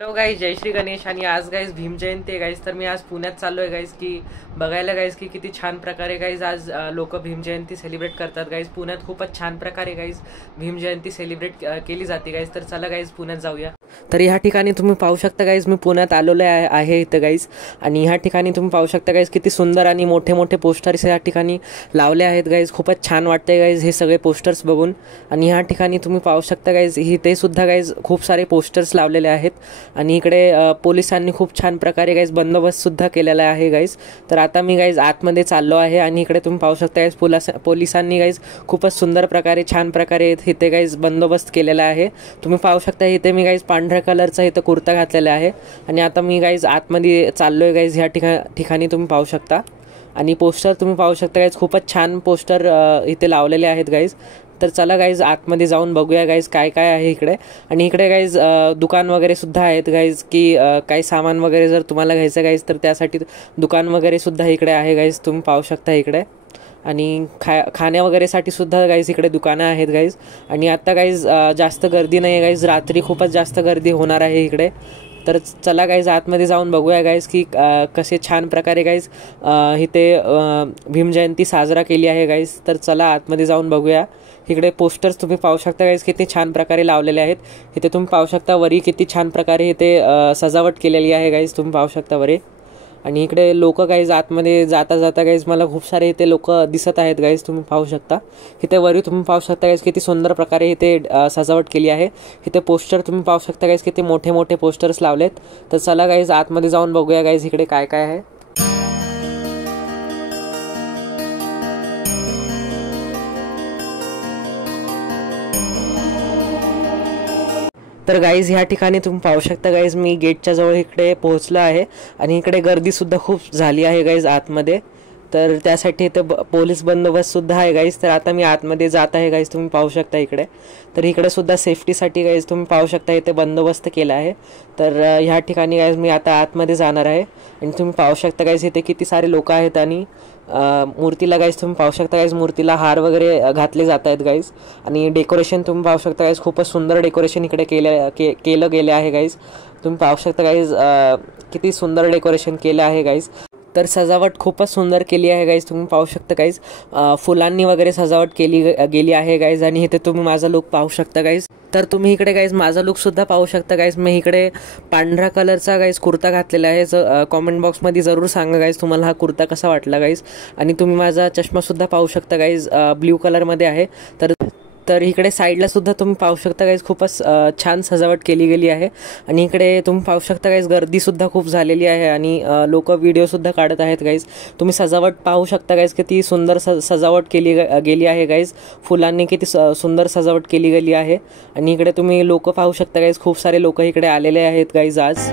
Hello guys, जय श्री गणेश. आणि आज guys Bhim Jayanti आहे गाईज. तर मी आज पुण्यात चाललो आहे गाईज की बघायला गाईज की किती छान प्रकारे गाईज आज लोक भीम जयंती सेलिब्रेट करतात गाईज. पुण्यात खूपच छान प्रकारे गाईज भीम जयंती सेलिब्रेट केली जाते गाईज. तर चला गाईज पुण्यात जाऊया. तर ह्या ठिकाणी तुम्ही पाहू शकता गाईज मी पुण्यात आलेलो आहे इथं गाईज. आणि ह्या ठिकाणी तुम्ही पाहू शकता गाईज किती सुंदर आणि मोठे मोठे पोस्टर्स ह्या ठिकाणी लावले आहेत गाईज. खूपच छान वाटते गाईज हे सगळे पोस्टर्स बघून. आणि ह्या ठिकाणी तुम्ही पाहू शकता गाईज इथे सुद्धा गाईज खूप सारे पोस्टर्स लावलेले आहेत. आणि इकडे पोलिसांनी खूप छान प्रकारे गाईज बंदोबस्त सुद्धा केलेला आहे गाईज. तर आता मी गाईज आतमध्ये चाललो आहे आणि इकडे तुम्ही पाहू शकता गाईज पोलिसांनी गाईज खूपच सुंदर प्रकारे छान प्रकारे इथे गाईज बंदोबस्त केलेला आहे. तुम्ही पाहू शकता इथे मी गाईज पांढऱ्या कलरचा इथं कुर्ता घातलेला आहे. आणि आता मी गाईज आतमध्ये चाललो आहे गाईज. ह्या ठिकाणी तुम्ही पाहू शकता. आणि पोस्टर तुम्ही पाहू शकता गाईज खूपच छान पोस्टर इथे लावलेले आहेत गाईज. तर चला गाईज आतमध्ये जाऊन बघूया गाईज काय काय आहे इकडे. आणि इकडे गाईज दुकान वगैरे सुद्धा आहेत गाईज की काही सामान वगैरे जर तुम्हाला घ्यायचं गाईज तर त्यासाठी दुकान वगैरे सुद्धा इकडे आहे गाईज. तुम्ही पाहू शकता इकडे. आणि खाण्या वगैरेसाठी सुद्धा गाईज इकडे दुकानं आहेत गाईज. आणि आता गाईज जास्त गर्दी नाही आहे गाईज. रात्री खूपच जास्त गर्दी होणार आहे इकडे. तर चला गाईज आतमध्ये जाऊन बघूया गाईज की कसे छान प्रकारे गाईज इथे भीम जयंती साजरा केली आहे गाईज. तर चला आतमध्ये जाऊन बघूया. इकडे पोस्टर्स तुम्ही पाहू शकता गाईज किती छान प्रकारे लावलेले आहेत. इथे तुम्ही पाहू शकता वरी किती छान प्रकारे इथे सजावट केलेली आहे गाईज. तुम्ही पाहू शकता वरी. आणि इकडे लोक गाईज आतमध्ये जाता जाता गाईज मला खूप सारे इथे लोक दिसत आहेत गाईज. तुम्ही पाहू शकता इथे वरी तुम्ही पाहू शकता गाईज किती सुंदर प्रकारे इथे सजावट केली आहे. इथे पोस्टर तुम्ही पाहू शकता गाईज किती मोठे मोठे पोस्टर्स लावलेत. तर चला गाईज आतमध्ये जाऊन बघूया गाईज इकडे काय काय आहे. तर गाईज ह्या ठिकाणी तुम्ही पाहू शकता गाईज मी गेटच्या जवळ इकडे पोहोचलो आहे. आणि इकडे गर्दीसुद्धा खूप झाली आहे गाईज आतमध्ये. तर त्यासाठी इथं पोलीस बंदोबस्तसुद्धा आहे गाईज. तर आता मी आतमध्ये जात आहे गाईज. तुम्ही पाहू शकता इकडे. तर इकडे सुद्धा सेफ्टीसाठी गाईज तुम्ही पाहू शकता इथे बंदोबस्त केला आहे. तर ह्या ठिकाणी गाईज मी आता आतमध्ये जाणार आहे. आणि तुम्ही पाहू शकता गाईज इथे किती सारे लोक आहेत. आणि मूर्तीला गाईज तुम्ही पाहू शकता गाईज मूर्तीला हार वगैरे घातले जात आहेत गाईज. आणि डेकोरेशन तुम्ही पाहू शकता गाईज खूपच सुंदर डेकोरेशन इकडे केलं गेले आहे गाईज. तुम्ही पाहू शकता गाईज किती सुंदर डेकोरेशन केलं आहे गाईज. तर सजावट खूपच सुंदर केली आहे गाईज. तुम्ही पाहू शकता गाईज फुलांनी वगैरे सजावट केली गेली आहे गाईज. आणि इथे तुम्ही माझा लुक पाहू शकता गाईज. तर तुम्ही इकडे गाईज माझा लुकसुद्धा पाहू शकता गाईज. मी इकडे पांढऱ्या कलरचा गाईज कुर्ता घातलेला आहे. कॉमेंट बॉक्समध्ये जरूर सांगा गाईज तुम्हाला हा कुर्ता कसा वाटला गाईज. आणि तुम्ही माझा चष्मासुद्धा पाहू शकता गाईज ब्ल्यू कलरमध्ये आहे. तर इकडे साईडला सुद्धा तुम्ही पाहू शकता गाईज खूपच छान सजावट केली गेली आहे. आणि इकडे तुम्ही पाहू शकता गाईज गर्दीसुद्धा खूप झालेली आहे. आणि लोक व्हिडिओसुद्धा काढत आहेत गाईज. तुम्ही सजावट पाहू शकता गाईज किती सुंदर सजावट केली गेली आहे गाईज. फुलांनी किती सुंदर सजावट केली गेली आहे. आणि इकडे तुम्ही लोक पाहू शकता गाईज खूप सारे लोक इकडे आलेले आहेत गाईज आज.